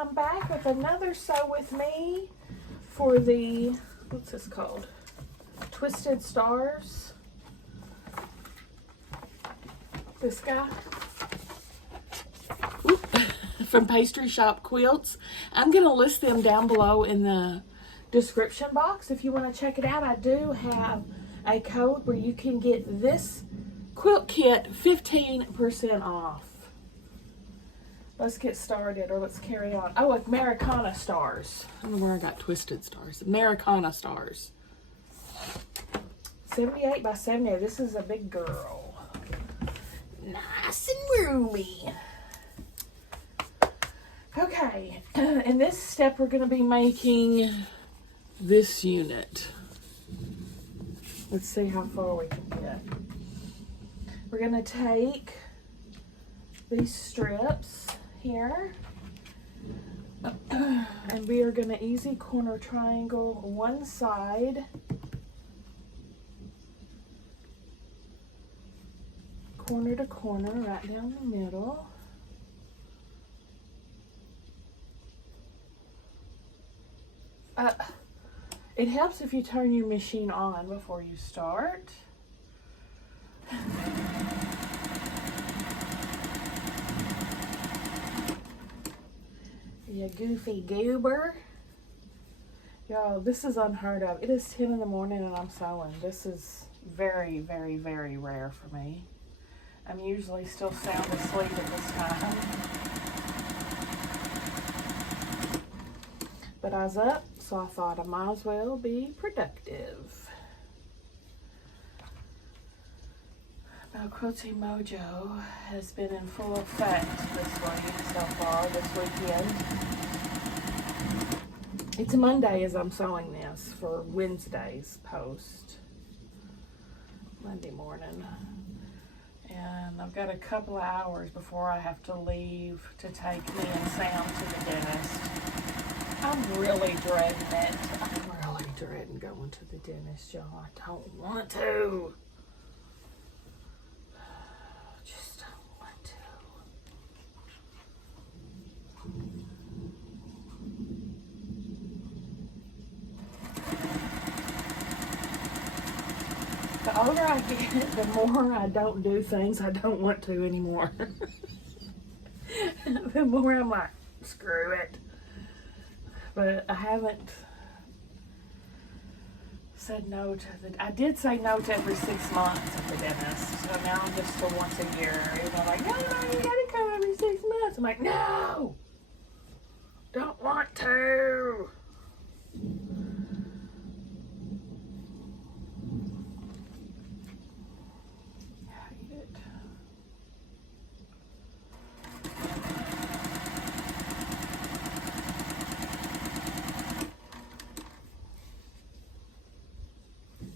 I'm back with another Sew With Me for the, what's this called? Twisted Stars. This guy. From Pastry Shop Quilts. I'm going to list them down below in the description box if you want to check it out. I do have a code where you can get this quilt kit 15% off. Let's get started, or let's carry on. Oh, Americana Stars. I don't know where I got Twisted Stars. Americana Stars. 78 by 78. This is a big girl. Nice and roomy. Okay, in this step we're going to be making this unit. Let's see how far we can get. We're going to take these strips here, and we are going to easy corner triangle one side, corner to corner, right down the middle. It helps if you turn your machine on before you start. You goofy goober. Y'all, this is unheard of. It is 10 in the morning and I'm sewing. This is very, very, very rare for me. I'm usually still sound asleep at this time. But I was up, so I thought I might as well be productive. Now, Quilting Mojo has been in full effect this week so far, this weekend. It's Monday as I'm sewing this for Wednesday's post. Monday morning. And I've got a couple of hours before I have to leave to take me and Sam to the dentist. I'm really dreading it. I'm really dreading going to the dentist, y'all. I don't want to. Just don't want to. The older I get, the more I don't do things I don't want to anymore. The more I'm like, screw it. But I haven't said no to the... I did say no to every 6 months at the dentist. So now I'm just for once a year. They're like, no, you gotta come every 6 months. I'm like, no! Don't want to!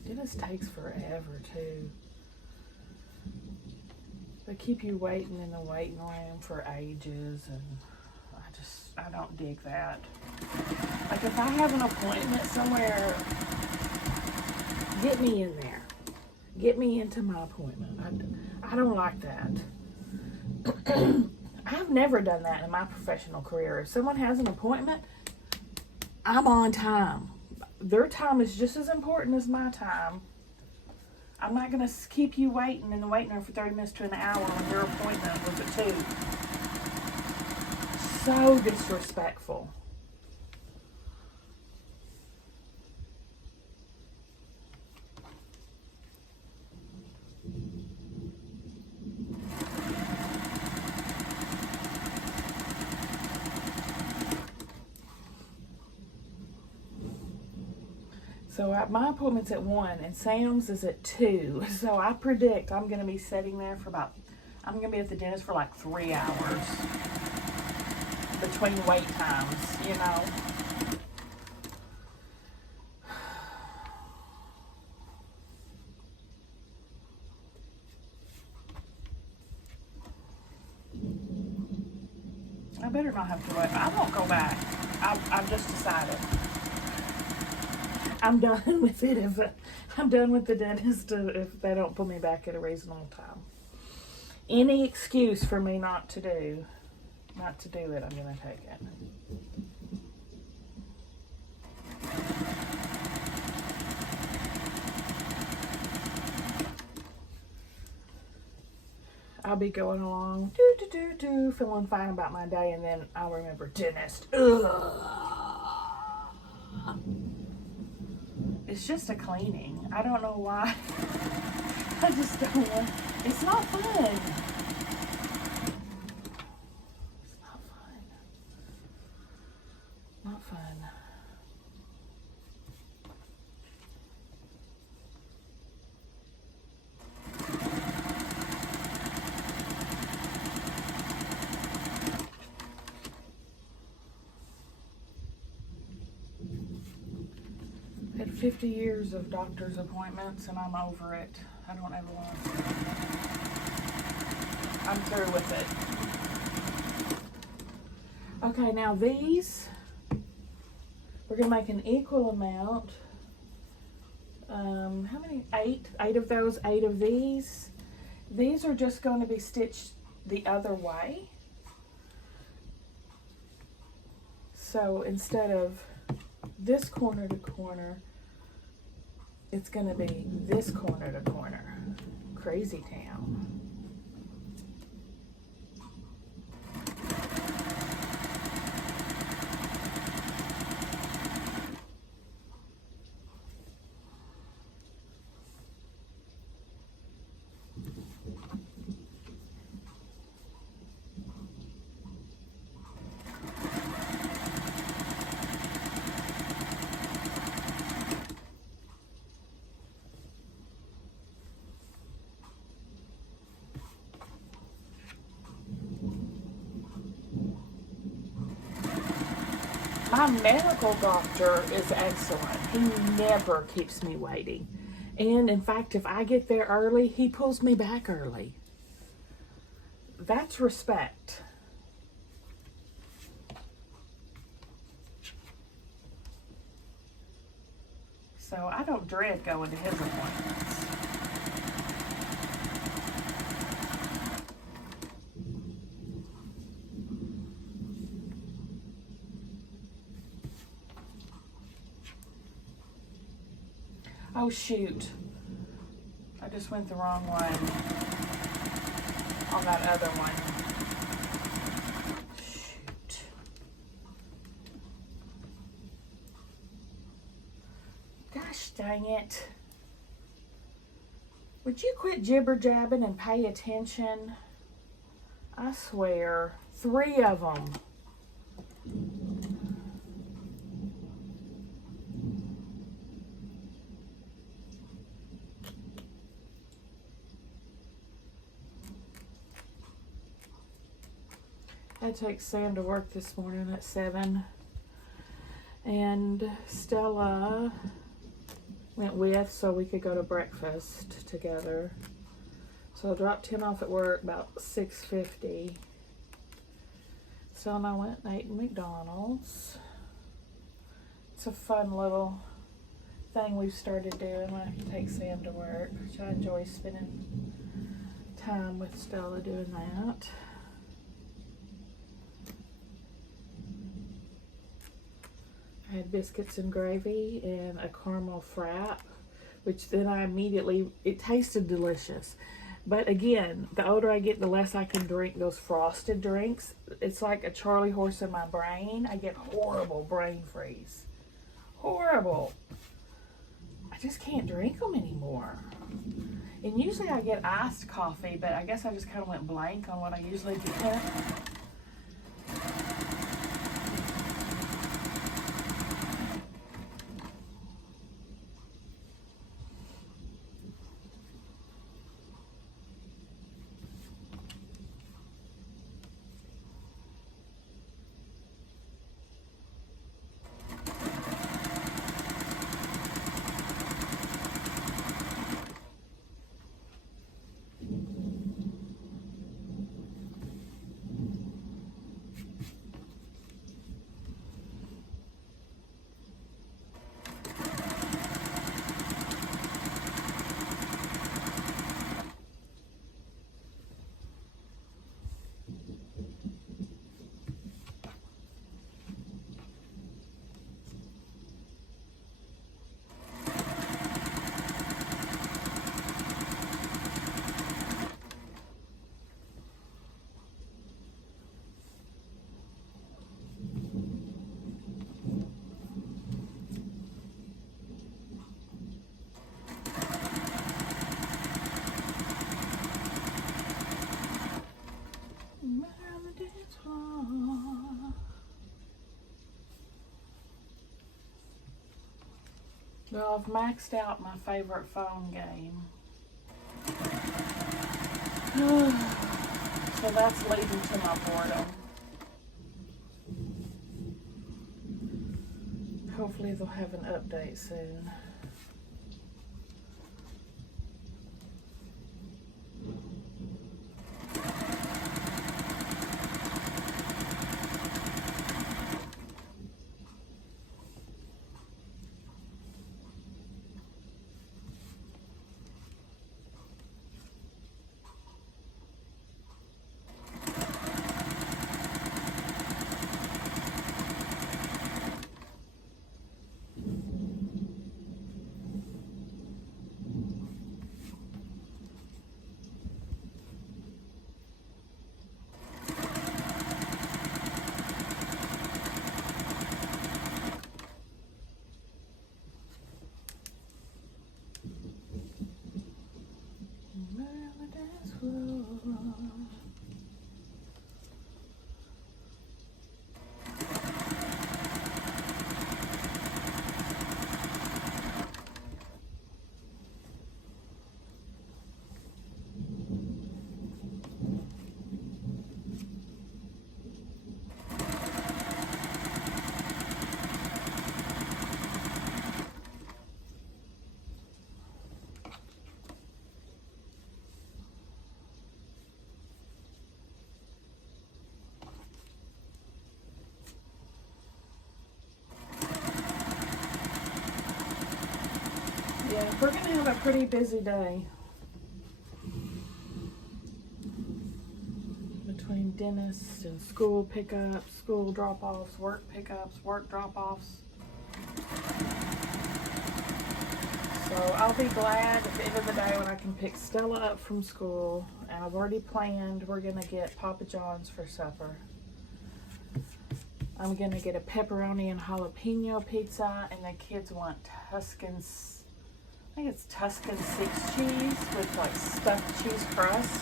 This takes forever too. They keep you waiting in the waiting room for ages, and I don't dig that. Like if I have an appointment somewhere, get me in there. Get me into my appointment. I don't like that. I've never done that in my professional career. If someone has an appointment, I'm on time. Their time is just as important as my time. I'm not going to keep you waiting in the waiting room for 30 minutes to an hour when your appointment was at 2. So disrespectful. So my appointment's at 1 and Sam's is at 2. So I predict I'm going to be sitting there for I'm going to be at the dentist for like 3 hours between wait times, you know. I better not have to wait. I won't go back. I've just decided. I'm done with it. I'm done with the dentist if they don't put me back at a reasonable time. Any excuse for me not to do. not to do it, I'm going to take it. I'll be going along, feeling fine about my day, and then I'll remember dentist. Ugh. It's just a cleaning. I don't know why. I just don't want. It's not fun. It's not fun. Not fun. Had 50 years of doctor's appointments and I'm over it. I don't ever want to. I'm through with it. Okay, now these, we're going to make an equal amount. How many? 8? 8 of those, 8 of these. These are just going to be stitched the other way. So instead of this corner to corner, it's going to be this corner to corner. Crazy town. My medical doctor is excellent. He never keeps me waiting. And in fact, if I get there early, he pulls me back early. That's respect. So I don't dread going to his appointments. Oh shoot, I just went the wrong one on that other one. Shoot. Gosh dang it. Would you quit jibber jabbing and pay attention? I swear, 3 of them. I took Sam to work this morning at 7, and Stella went with so we could go to breakfast together. So I dropped him off at work about 6:50. So and I went and ate McDonald's. It's a fun little thing we've started doing when I take Sam to work, which I enjoy spending time with Stella doing that. I had biscuits and gravy and a caramel frap, which then I immediately, it tasted delicious. But again, the older I get, the less I can drink those frosted drinks. It's like a Charlie horse in my brain. I get horrible brain freeze. Horrible. I just can't drink them anymore. And usually I get iced coffee, but I guess I just kind of went blank on what I usually get. Well, I've maxed out my favorite phone game. So that's leading to my boredom. Hopefully they'll have an update soon. Yeah, we're going to have a pretty busy day. Between dentists and school pickups, school drop-offs, work pickups, work drop-offs. So I'll be glad at the end of the day when I can pick Stella up from school. And I've already planned we're going to get Papa John's for supper. I'm going to get a pepperoni and jalapeno pizza, and the kids want Tuscan's. I think it's Tuscan 6 cheese with like stuffed cheese crust.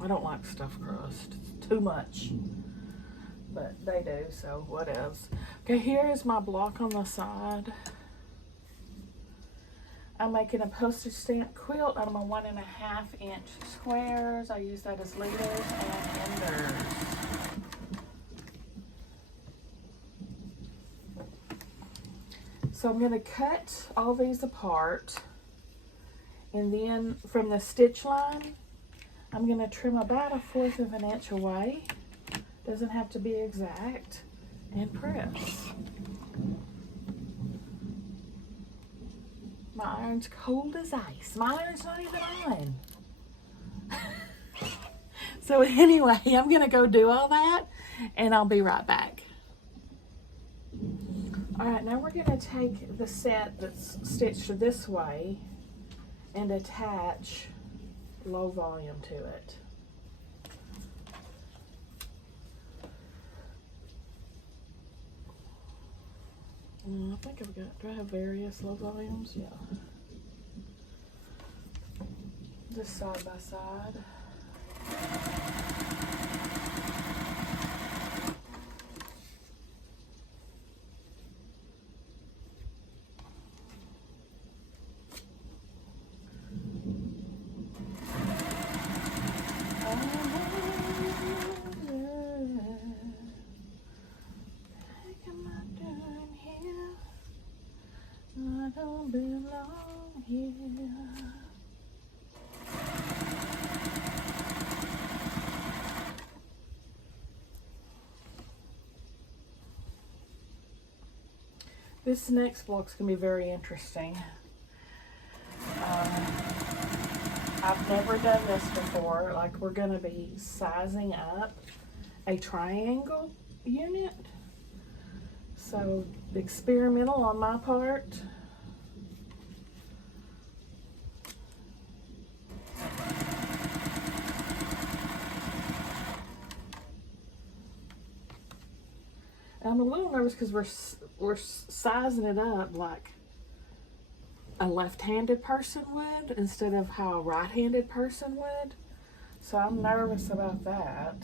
I don't like stuffed crust. It's too much. But they do, so what else? Okay, here is my block on the side. I'm making a postage stamp quilt out of my 1.5 inch squares. I use that as leaders and enders. So I'm going to cut all these apart, and then from the stitch line, I'm going to trim about 1/4 of an inch away. Doesn't have to be exact, and press. My iron's cold as ice. My iron's not even on. So anyway, I'm going to go do all that, and I'll be right back. Alright, now we're going to take the set that's stitched this way and attach low volume to it. I think I've got, do I have various low volumes? Yeah. Just side by side. This next block's going to be very interesting. I've never done this before. Like, we're going to be sizing up a triangle unit. So, experimental on my part. I'm a little nervous because we're sizing it up like a left-handed person would instead of how a right-handed person would. So I'm nervous about that.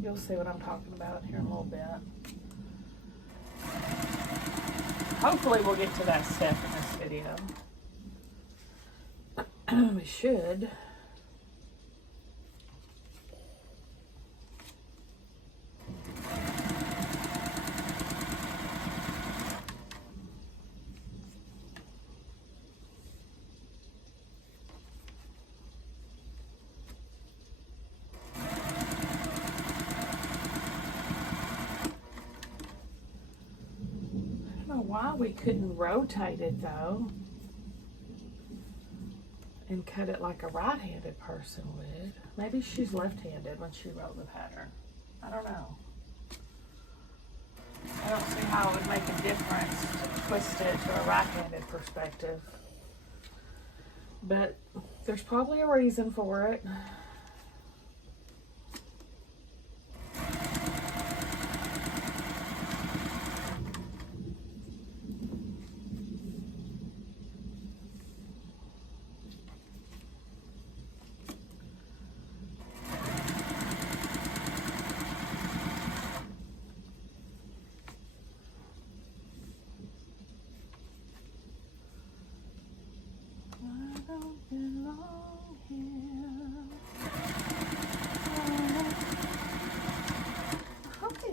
You'll see what I'm talking about here in a little bit. Hopefully we'll get to that step in this video. We should. Why we couldn't rotate it though and cut it like a right-handed person would. Maybe she's left-handed when she wrote the pattern. I don't know. I don't see how it would make a difference to twist it to a right-handed perspective, but there's probably a reason for it.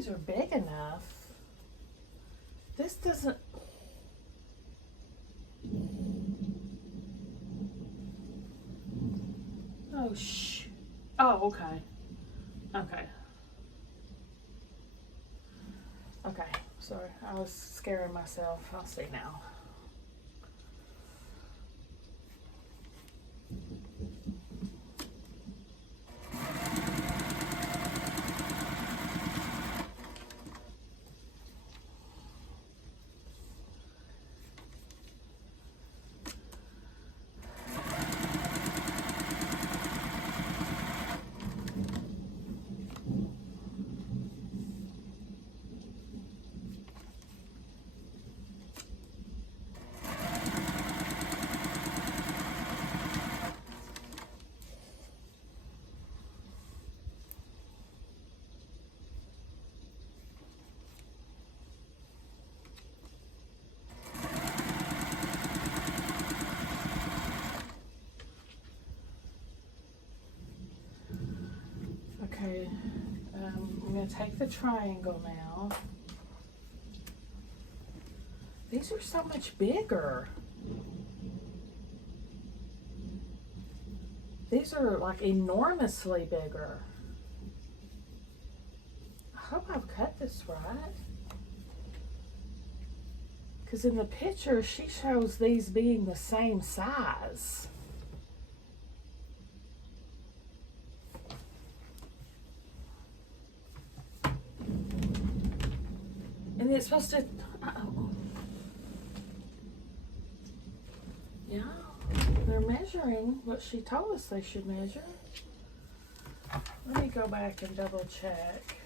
Are big enough. This doesn't. Oh shh. Oh, okay. Okay. Okay. Sorry, I was scaring myself. I'll see now. Okay, I'm going to take the triangle now. These are so much bigger. These are like enormously bigger. I hope I've cut this right. Because in the picture, she shows these being the same size. And it's supposed to, yeah, they're measuring what she told us they should measure. Let me go back and double check.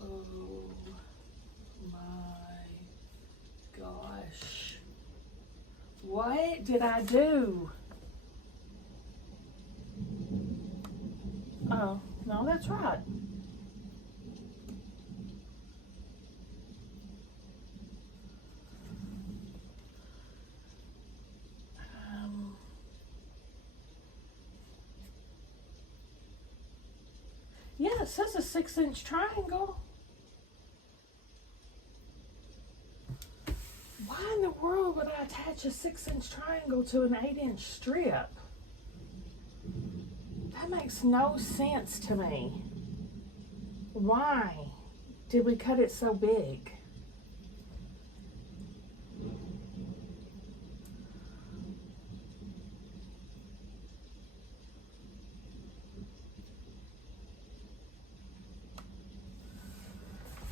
Oh my gosh. What did I do? Oh, no, that's right. Yeah, it says a 6-inch triangle. Why in the world would I attach a 6-inch triangle to an 8-inch strip? That makes no sense to me. Why did we cut it so big?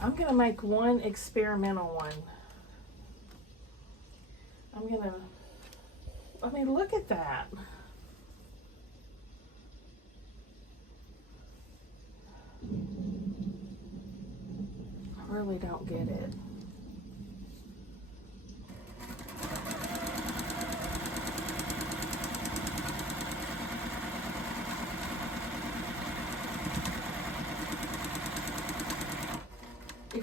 I'm gonna make one experimental one. I mean, look at that. I really don't get it.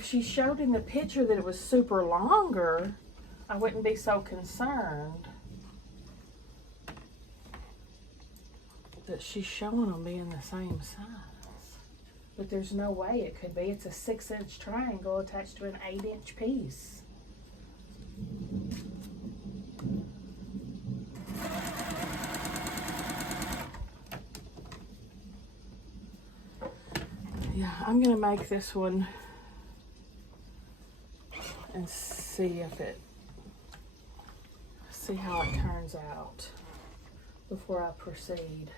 she showed in the picture that it was super longer, I wouldn't be so concerned. That she's showing them being the same size. But there's no way it could be. It's a 6-inch triangle attached to an 8-inch piece. Yeah, I'm gonna make this one and see how it turns out before I proceed.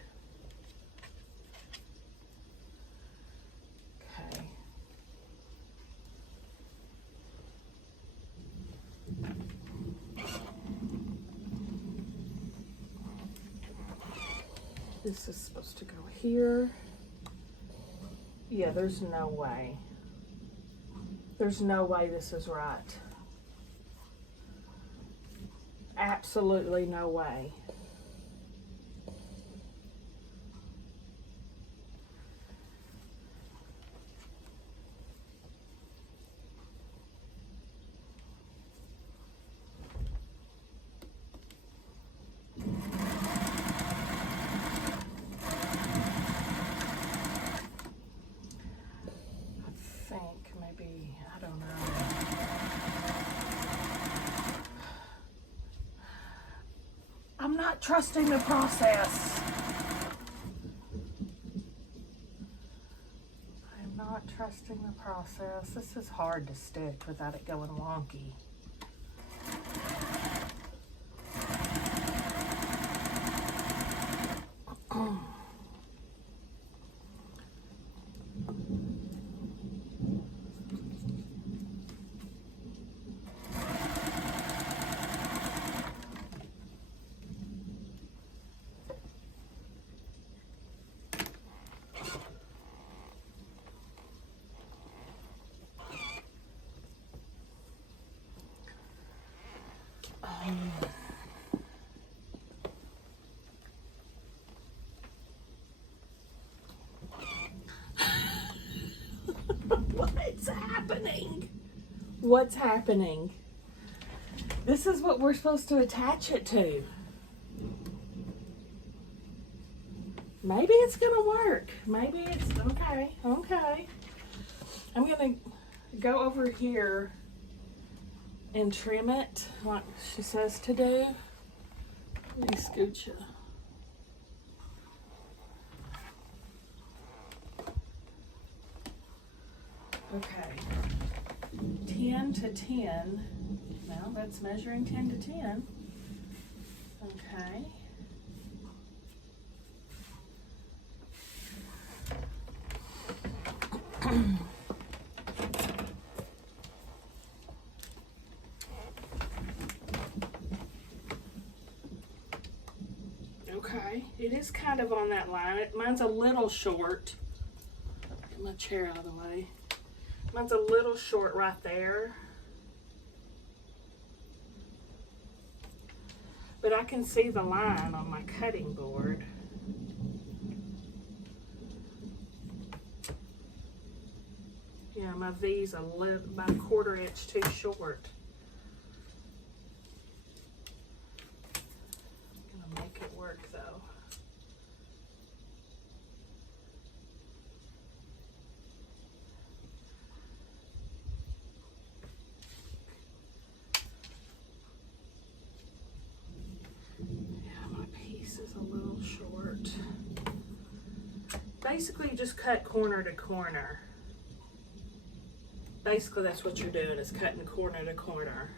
Okay. This is supposed to go here. Yeah, there's no way. There's no way this is right. Absolutely no way. I'm not trusting the process. I'm not trusting the process. This is hard to stick without it going wonky. What's happening? What's happening? This is what we're supposed to attach it to. Maybe it's gonna work. Maybe it's okay. Okay. I'm gonna go over here and trim it like she says to do. Let me scooch it. Okay, 10 to 10. Now that's measuring 10 to 10. Okay. Okay, it is kind of on that line. Mine's a little short. Get my chair out of the way. Mine's a little short right there. But I can see the line on my cutting board. Yeah, my V's about a 1/4 inch too short. I'm gonna make it work though. Short. Basically, you just cut corner to corner. Basically, that's what you're doing, is cutting corner to corner.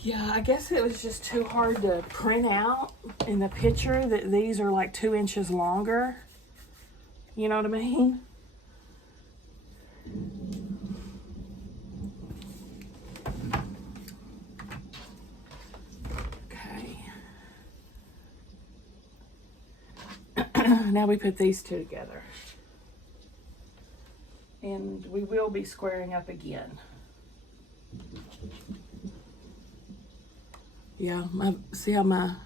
Yeah, I guess it was just too hard to print out in the picture that these are like 2 inches longer. You know what I mean? Okay. Now we put these two together. And we will be squaring up again. Yeah, see how my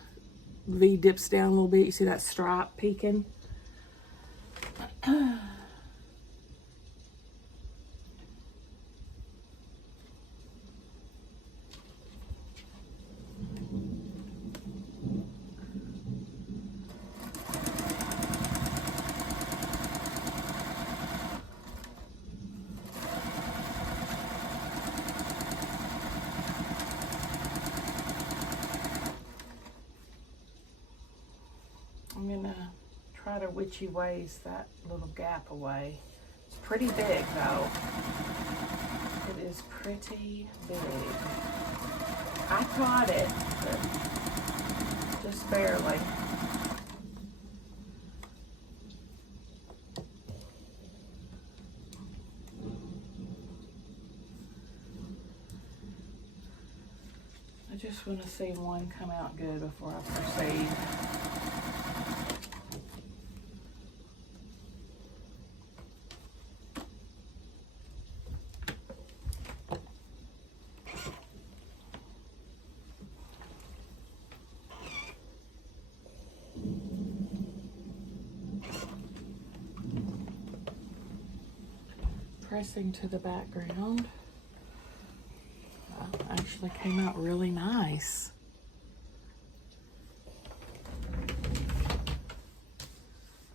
V dips down a little bit? You see that stripe peeking? I'm gonna try to witchy ways that little gap away. It's pretty big though. It is pretty big. I caught it, but just barely. I just want to see one come out good before I proceed. Pressing to the background. That actually came out really nice.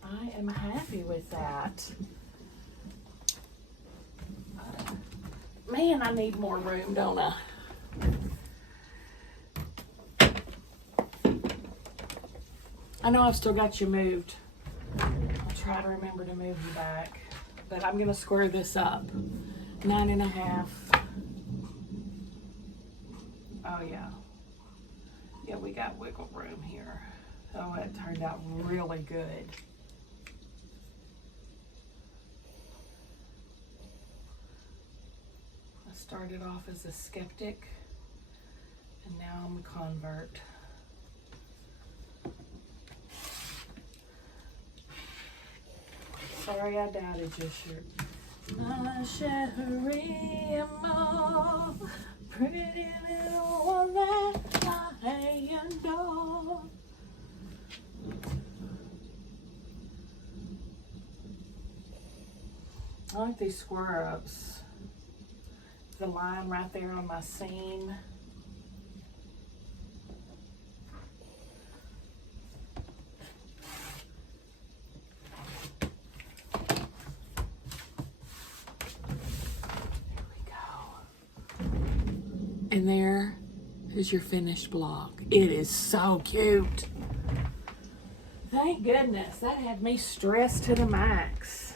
I am happy with that. Man, I need more room, don't I? I know I've still got you moved. I'll try to remember to move you back. But I'm gonna square this up. 9.5. Oh yeah. Yeah, we got wiggle room here. Oh, it turned out really good. I started off as a skeptic, and now I'm a convert. Sorry I doubted your shirt. My Sherry Mo, pretty little one that I adore. I like these square ups. The line right there on my seam. And there is your finished block. It is so cute. Thank goodness. That had me stressed to the max.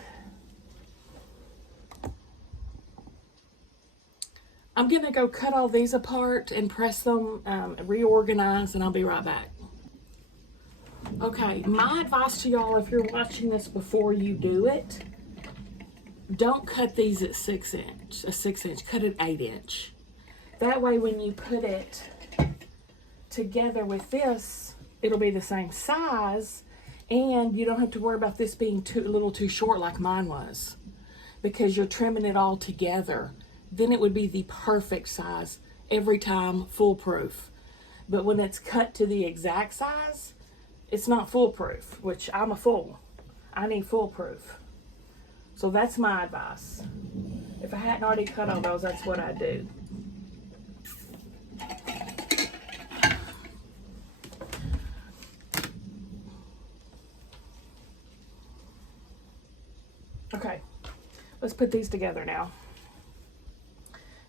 I'm going to go cut all these apart and press them, reorganize, and I'll be right back. Okay, my advice to y'all, if you're watching this before you do it, don't cut these at 6 inch, cut it 8 inch. That way when you put it together with this, it'll be the same size, and you don't have to worry about this being a little too short like mine was, because you're trimming it all together. Then it would be the perfect size every time, foolproof. But when it's cut to the exact size, it's not foolproof, which I'm a fool. I need foolproof. So that's my advice. If I hadn't already cut all those, that's what I'd do. Okay, let's put these together now.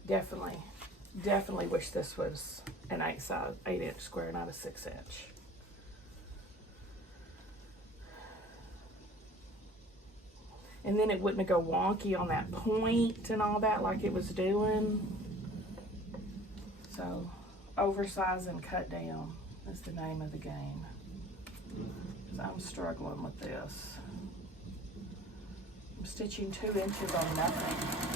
Definitely wish this was an 8 inch square, not a 6 inch. And then it wouldn't go wonky on that point and all that like it was doing. So, oversize and cut down is the name of the game. 'Cause I'm struggling with this. I'm stitching 2 inches on nothing.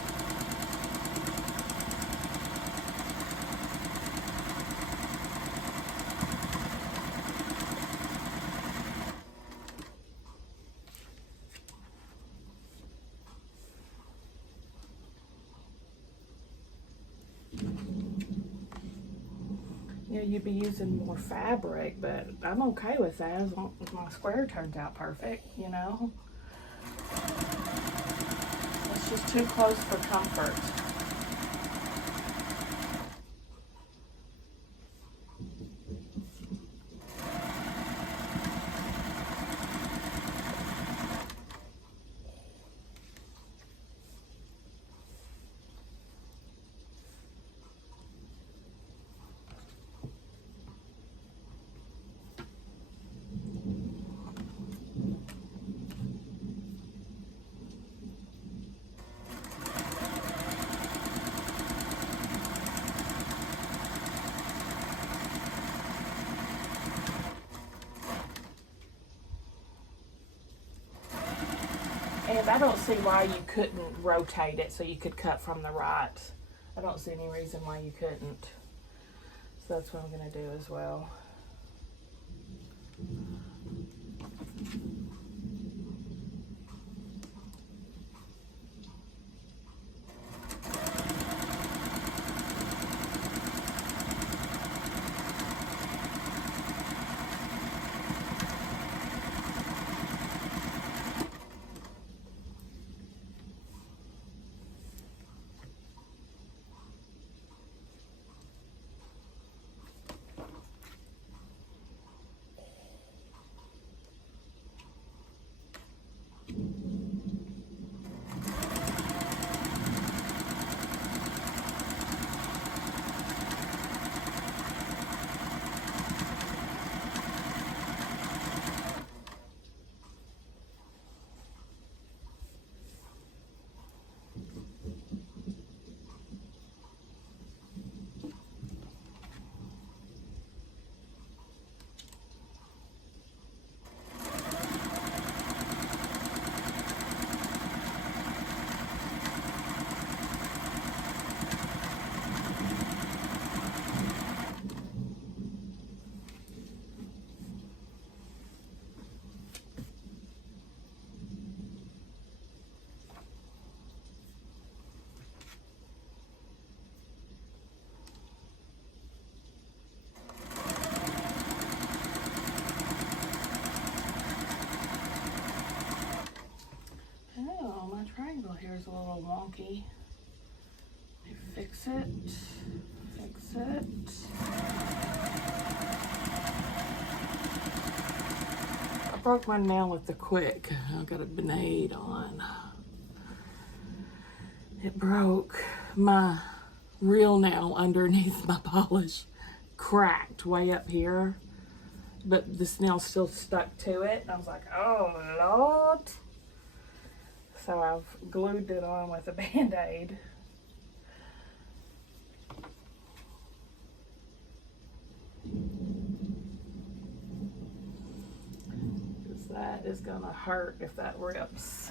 you know, you'd be using more fabric, but I'm okay with that as long as my square turns out perfect, you know. It's just too close for comfort. And I don't see why you couldn't rotate it so you could cut from the right. I don't see any reason why you couldn't. So that's what I'm going to do as well. Triangle here is a little wonky. Fix it. Fix it. I broke my nail with the quick. I got a Band-Aid on. It broke. My real nail underneath my polish cracked way up here, but this nail still stuck to it. I was like, oh Lord. So I've glued it on with a Band-Aid. Because that is gonna hurt if that rips.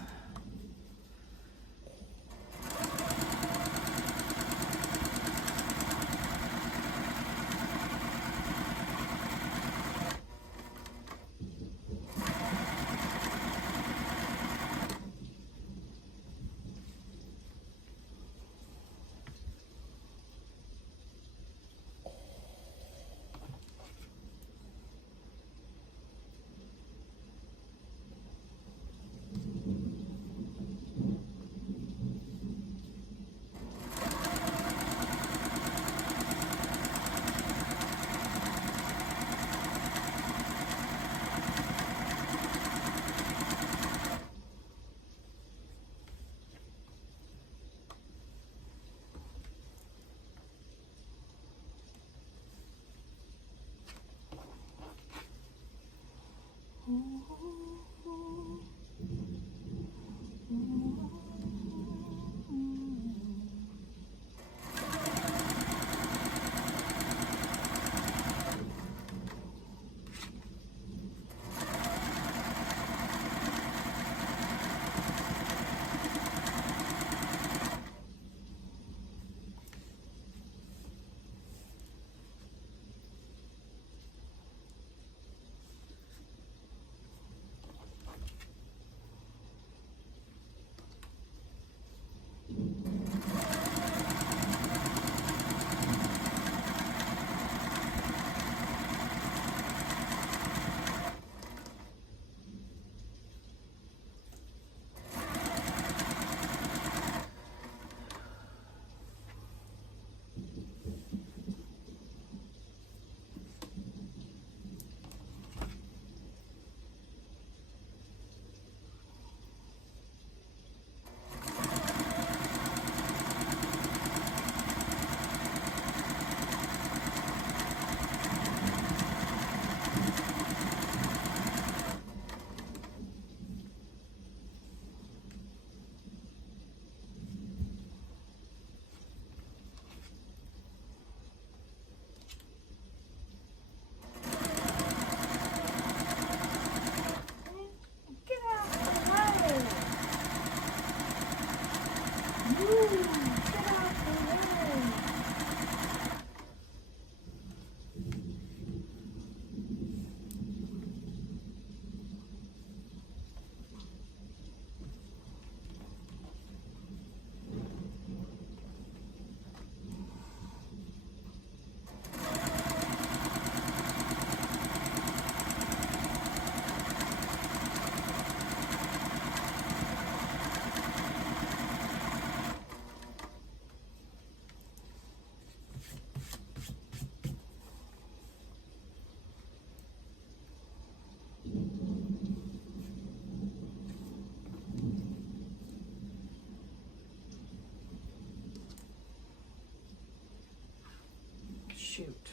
shoot.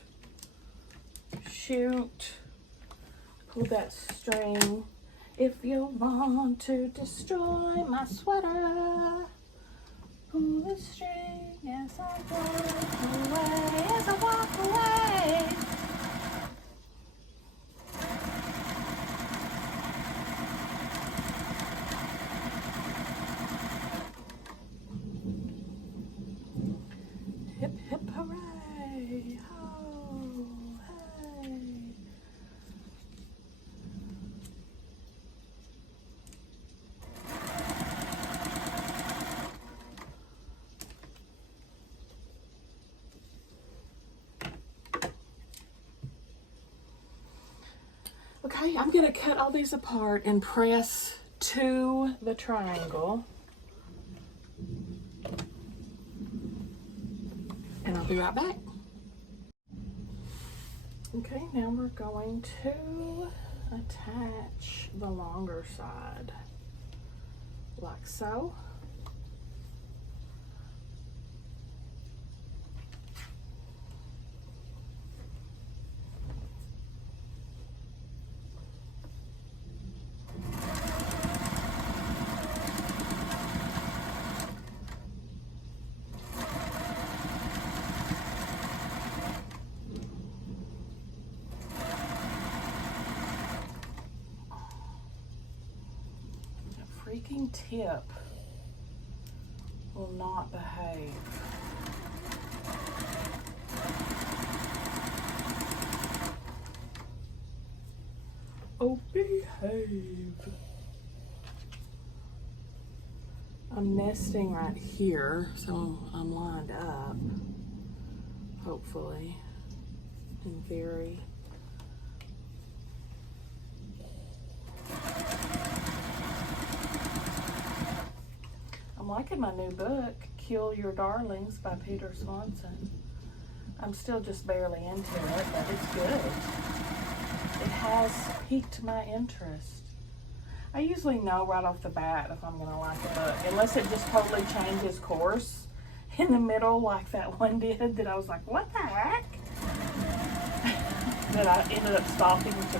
Shoot. Pull that string. If you want to destroy my sweater, pull the string as I walk away, as I walk away. Hip, hip, hooray. Ho, hey. Okay, I'm going to cut all these apart and press to the triangle. And I'll be right back. Okay, now we're going to attach the longer side, like so. Freaking tip will not behave. Oh, behave. I'm nesting right here, so I'm lined up, hopefully, in theory. I'm liking my new book, Kill Your Darlings by Peter Swanson. I'm still just barely into it, but it's good. It has piqued my interest. I usually know right off the bat if I'm gonna like a book, unless it just totally changes course in the middle like that one did, that I was like, what the heck? That I ended up stopping to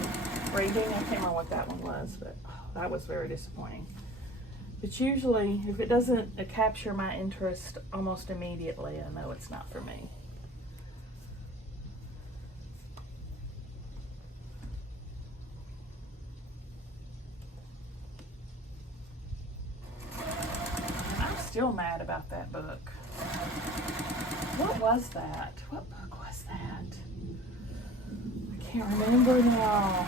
reading. I can't remember what that one was, but that was very disappointing. But usually, if it doesn't capture my interest almost immediately, I know it's not for me. I'm still mad about that book. What was that? What book was that? I can't remember now.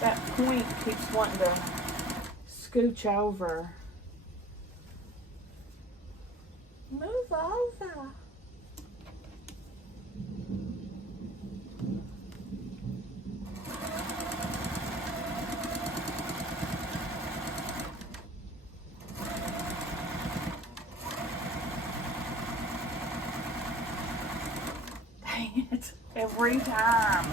That point keeps wanting to scooch over. Move over. Dang it, every time.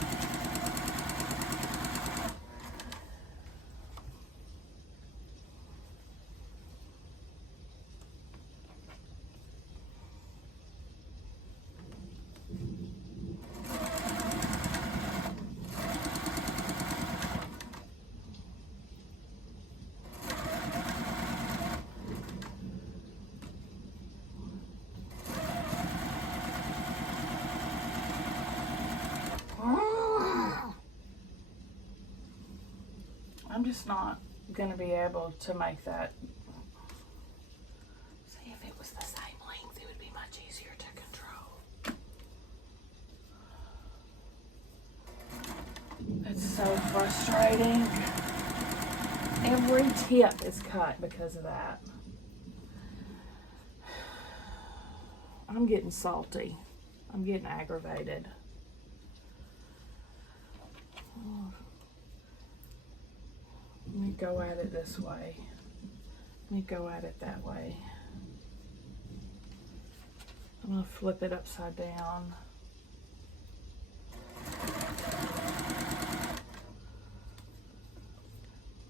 I'm just not going to be able to make that. See, if it was the same length, it would be much easier to control. It's so frustrating. Every tip is cut because of that. I'm getting salty. I'm getting aggravated. Let me go at it this way. Let me go at it that way. I'm going to flip it upside down.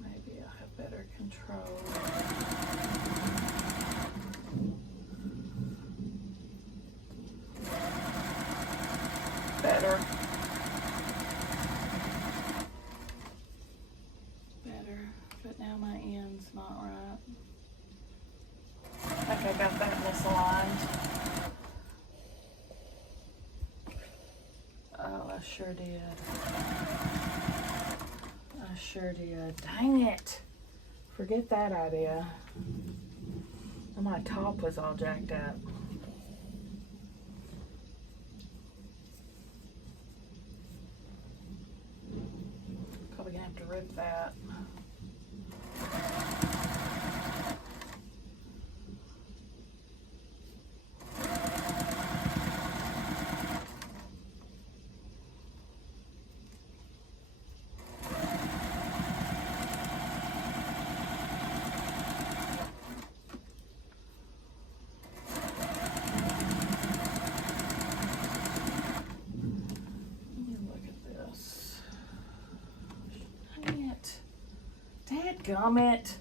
Maybe I'll have better control. Better. But now my end's not right. I think I got that misaligned. Oh, I sure did. I sure did. Dang it. Forget that idea. And my top was all jacked up. Probably gonna have to rip that. Dadgummit.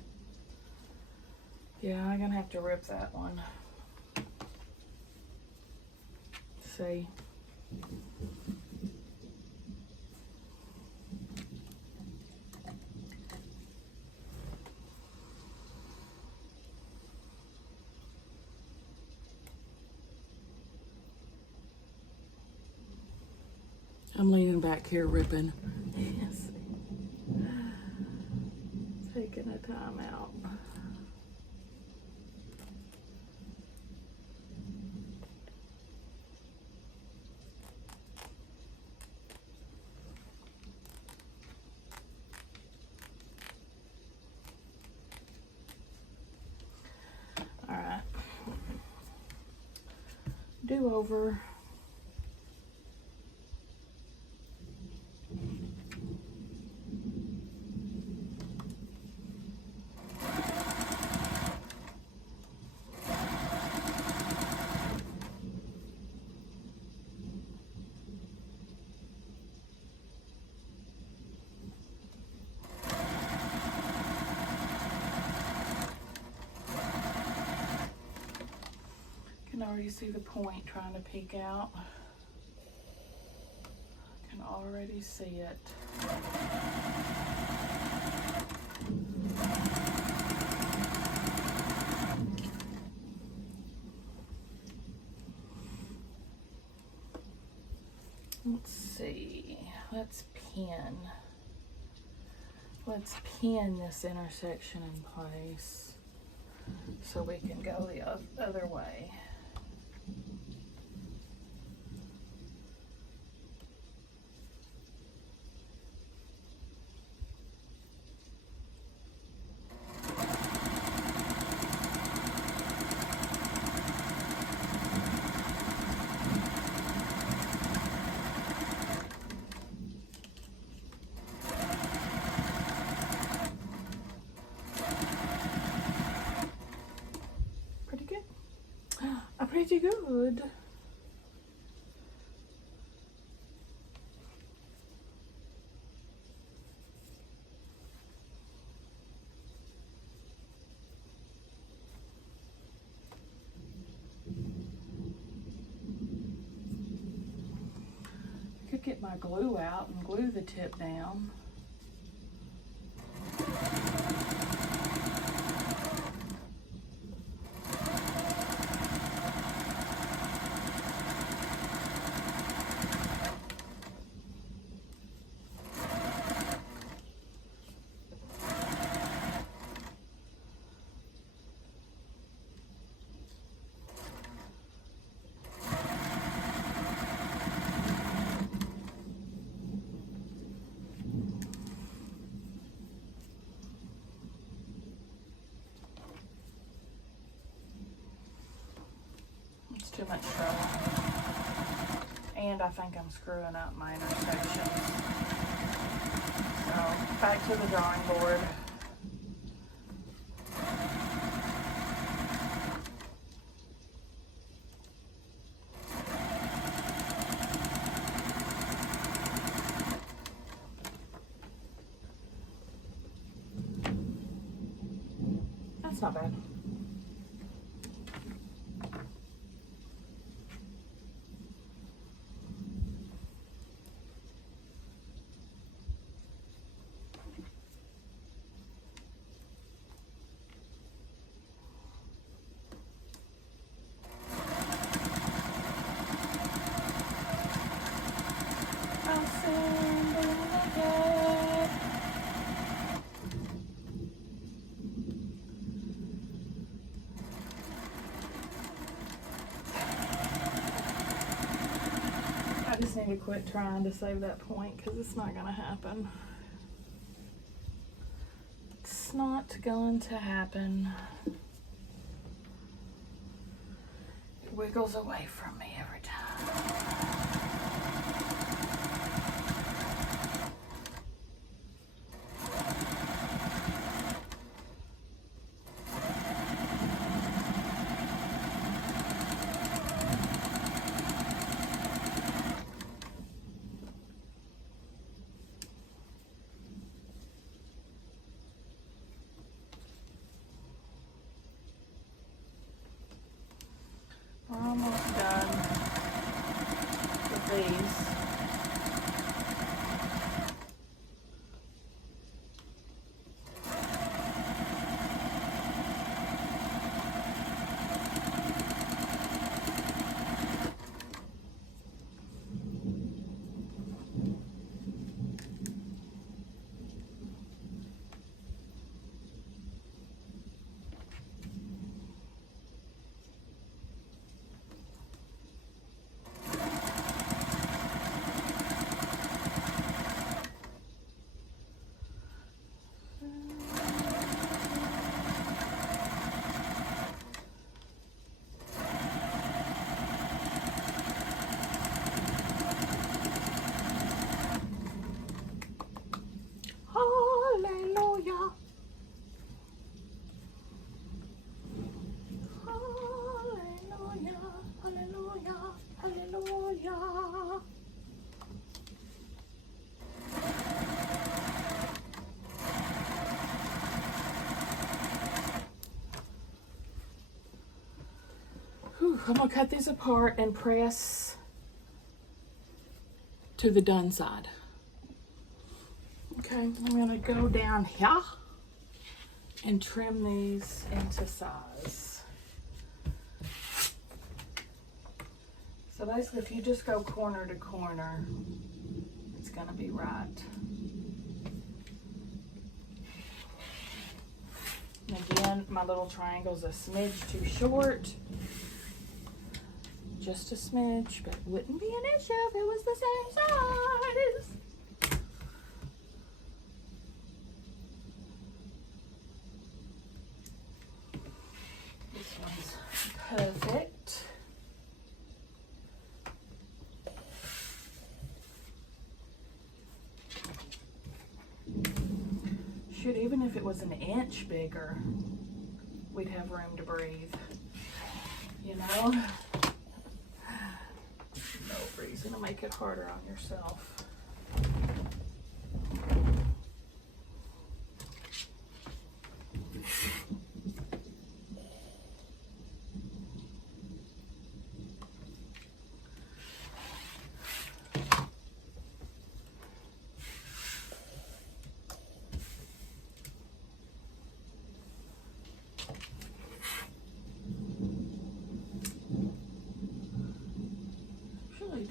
Yeah, I'm gonna have to rip that one. See. I'm leaning back here ripping. Yes. Taking a time out. All right. Do over. I can already see the point trying to peek out. I can already see it. Let's see. Let's pin. Let's pin this intersection in place so we can go the other way. Pretty good. I could get my glue out and glue the tip down. too much trouble. And I think I'm screwing up my intersections. So, back to the drawing board. That's not bad. I just need to quit trying to save that point because it's not going to happen. It's not going to happen. It wiggles away from me every time. We're almost done with these. Hallelujah. Hallelujah. Hallelujah. Hallelujah. Whew, I'm gonna cut these apart and press to the done side. Okay, I'm gonna go down here and trim these into size. So basically, if you just go corner to corner, it's gonna be right. And again, my little triangle's a smidge too short. Just a smidge, but wouldn't be an issue if it was the same size. This one's perfect. Shoot, even if it was an inch bigger, we'd have room to breathe. You know? No reason to make it harder on yourself.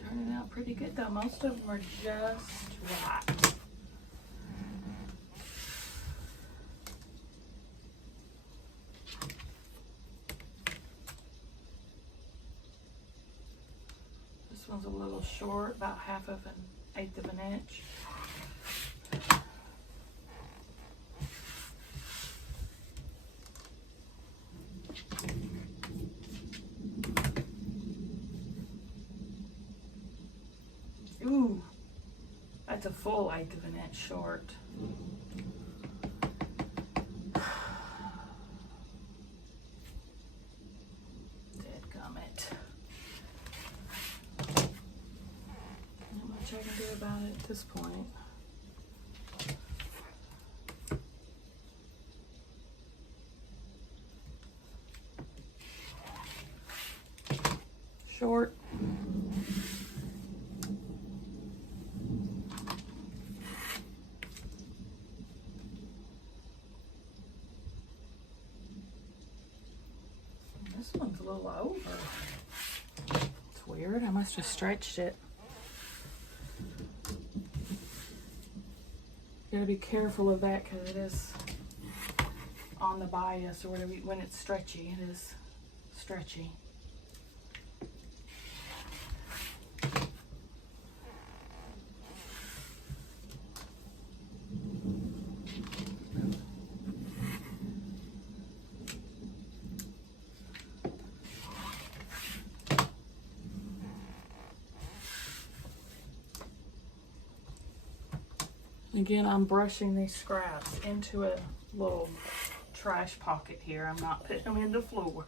Turning out pretty good though. Most of them are just right. This one's a little short, about 1/8 of an inch. That's a full 1/8 of an inch short. Dadgummit. Not much I can do about it at this point. Short. This one's a little over. It's weird. I must have stretched it. You gotta be careful of that because it is on the bias or whatever. When it's stretchy, it is stretchy. Again, I'm brushing these scraps into a little trash pocket here. I'm not putting them in the floor.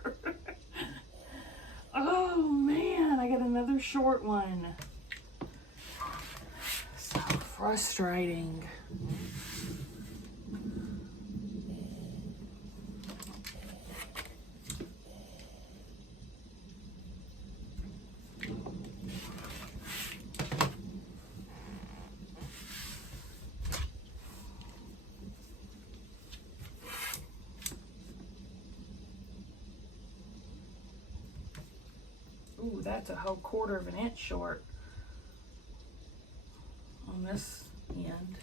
Oh man, I got another short one. So frustrating. Ooh, that's a whole 1/4 of an inch short on this end.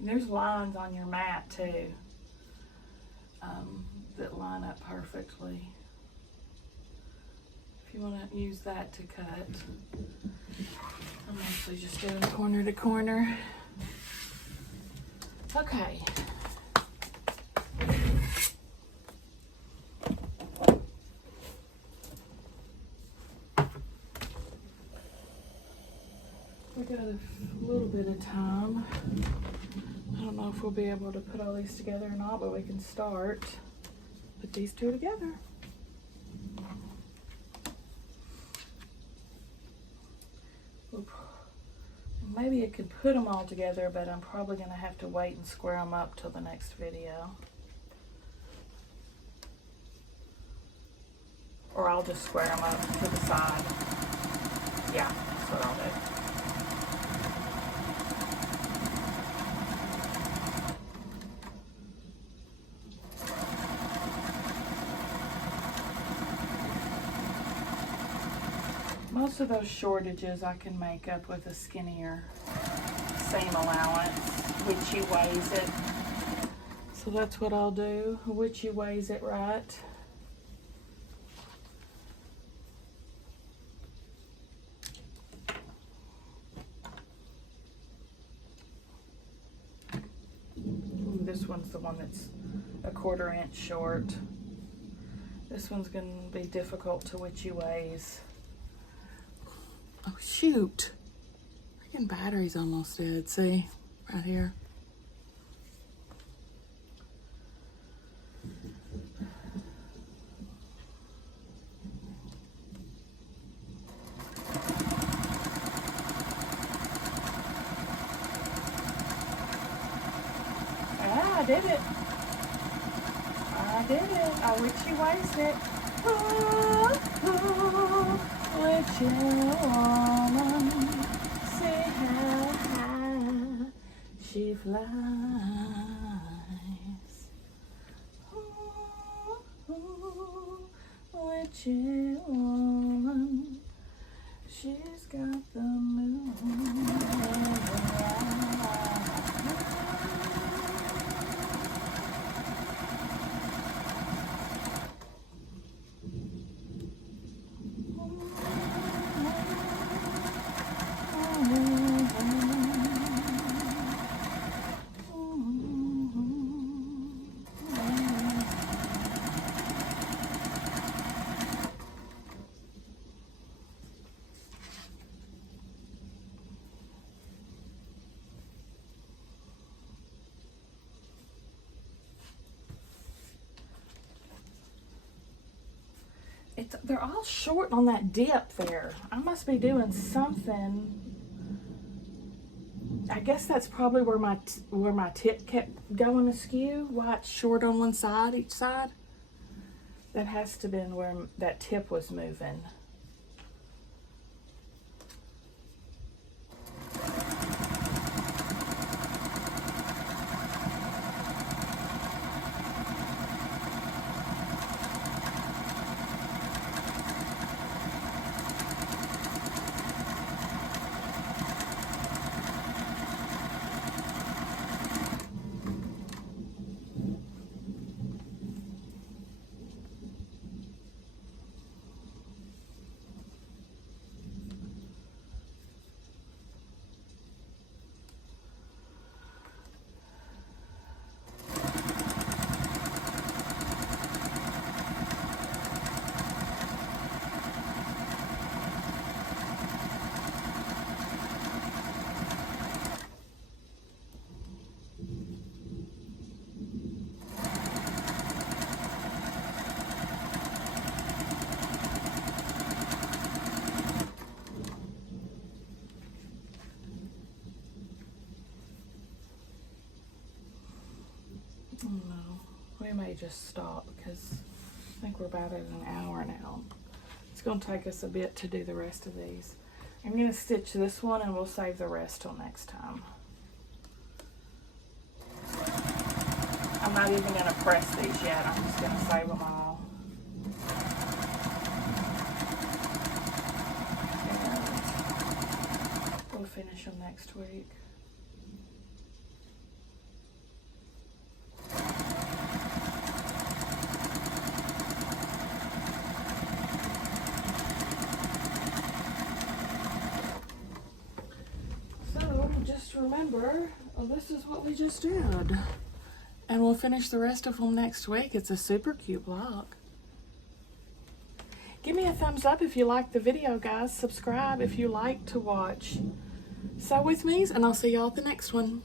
And there's lines on your mat too that line up perfectly. If you want to use that to cut. I'm mostly just doing corner to corner. Okay. We got a little bit of time. I don't know if we'll be able to put all these together or not, but we can start. Put these two together. Maybe I could put them all together, but I'm probably going to have to wait and square them up till the next video. Or I'll just square them up to the side. Yeah, that's what I'll do. Most of those shortages I can make up with a skinnier seam allowance. Witchy weighs it. So that's what I'll do. Witchy weighs it right. This one's the one that's a 1/4 inch short. This one's going to be difficult to witchy weighs. Oh shoot, freaking battery's almost dead. See, right here. Ah, I did it. I did it. I witchy weighs it. Oh, oh. Witchy woman, see how high she flies. Ooh, ooh, witchy woman, she's got the moon in her eye. they're all short on that dip there. I must be doing something. I guess that's probably where my tip kept going askew. Why it's short on one side, each side. That has to have been where that tip was moving. No, we may just stop because I think we're about at an hour now. It's going to take us a bit to do the rest of these. I'm going to stitch this one and we'll save the rest till next time. I'm not even going to press these yet. I'm just going to save them all. And we'll finish them next week. Remember, this is what we just did, and we'll finish the rest of them next week. It's a super cute block. Give me a thumbs up if you like the video, guys. Subscribe if you like to watch Sew With Me's, and I'll see y'all at the next one.